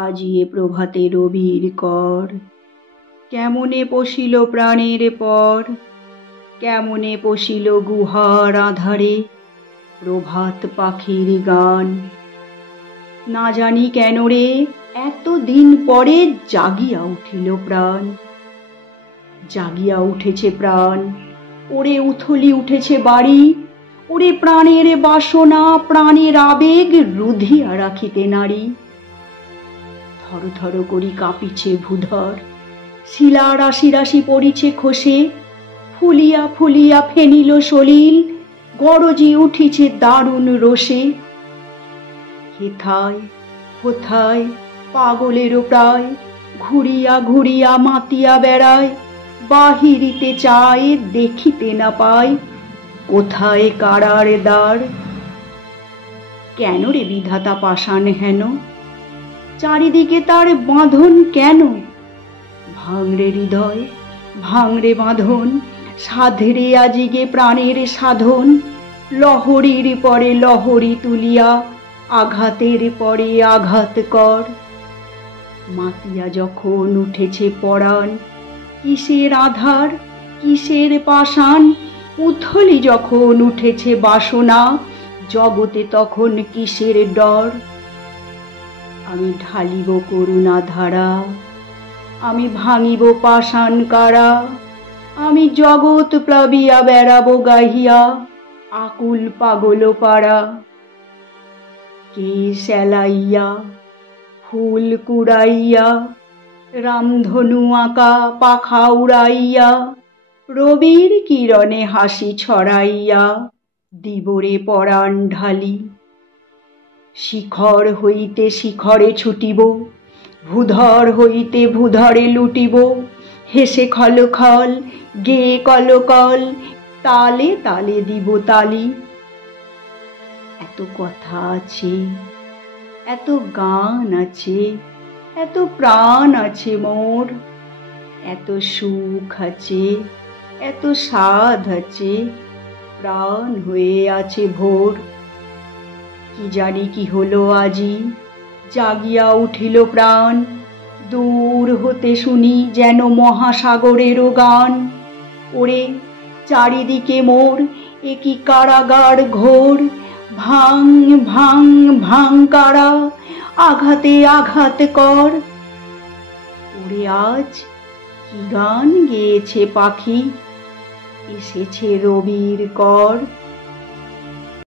আজি এ প্রভাতে রবির কর, কেমনে পশিল প্রাণের পর, কেমনে পশিল গুহার আধারে প্রভাত পাখির গান। না জানি কেন রে এত দিন পরে জাগিয়া উঠিল প্রাণ, জাগিয়া উঠেছে প্রাণ, ওরে উথলি উঠেছে বাড়ি, ওরে প্রাণের বাসনা প্রাণের আবেগ রুধিয়া রাখিতে নারী। থর থর করি কাঁপিছে ভূধর, শিলা রাশি রাশি পড়িছে খসে, ফুলিয়া ফুলিয়া ফেনিল সলিল, গরজি উঠিছে দারুণ রোষে। হেথায় কোথায় পাগলেরও প্রায়, ঘুরিয়া ঘুরিয়া মাতিয়া বেড়ায়, বাহিরিতে চায় দেখিতে না পায়, কোথায় কারার দ্বার। কেন রে বিধাতা পাষাণ হেন, চারিদিকে তার বাঁধন কেন? ভাঙরে হৃদয় ভাঙরে বাঁধন, সাধরে আজিগে প্রাণের সাধন, লহরীর পরে লহরী তুলিয়া আঘাতের পরে আঘাত কর। মাতিয়া যখন উঠেছে পরাণ, কিসের আধার কিসের পাষাণ, উথলি যখন উঠেছে বাসনা, জগতে তখন কিসের ডর। আমি ঢালিব করুণা ধারা, আমি ভাঙিব পাষাণ কারা, আমি জগৎ প্লাবিয়া বেড়াবো গাহিয়া আকুল পাগল পাড়া। কেশ এলাইয়া ফুল কুড়াইয়া, রামধনু আঁকা পাখা উড়াইয়া, রবির কিরণে হাসি ছড়াইয়া দিবরে পরাণ ঢালি। শিখর হইতে শিখরে ছুটিব, ভূধর হইতে ভূধরে লুটিব, হেসে খলখল গেয়ে কলকল, তালে তালে দিব তালি। এত কথা আছে, এত গান আছে, এত প্রাণ আছে মোর, এত সুখ আছে, এত সাধ আছে, প্রাণ হয়ে আছে ভোর। কি জানি কি হলো আজি, জাগিয়া উঠিল প্রাণ, দূর হতে শুনি যেন মহাসাগরেরও গান। ওরে চারিদিকে মোর এ কি কারাগার ঘোর, ভাঙ ভাঙ ভাঙ কারা, আঘাতে আঘাত কর। ওরে আজ কি গান গেয়েছে পাখি, এসেছে রবির কর।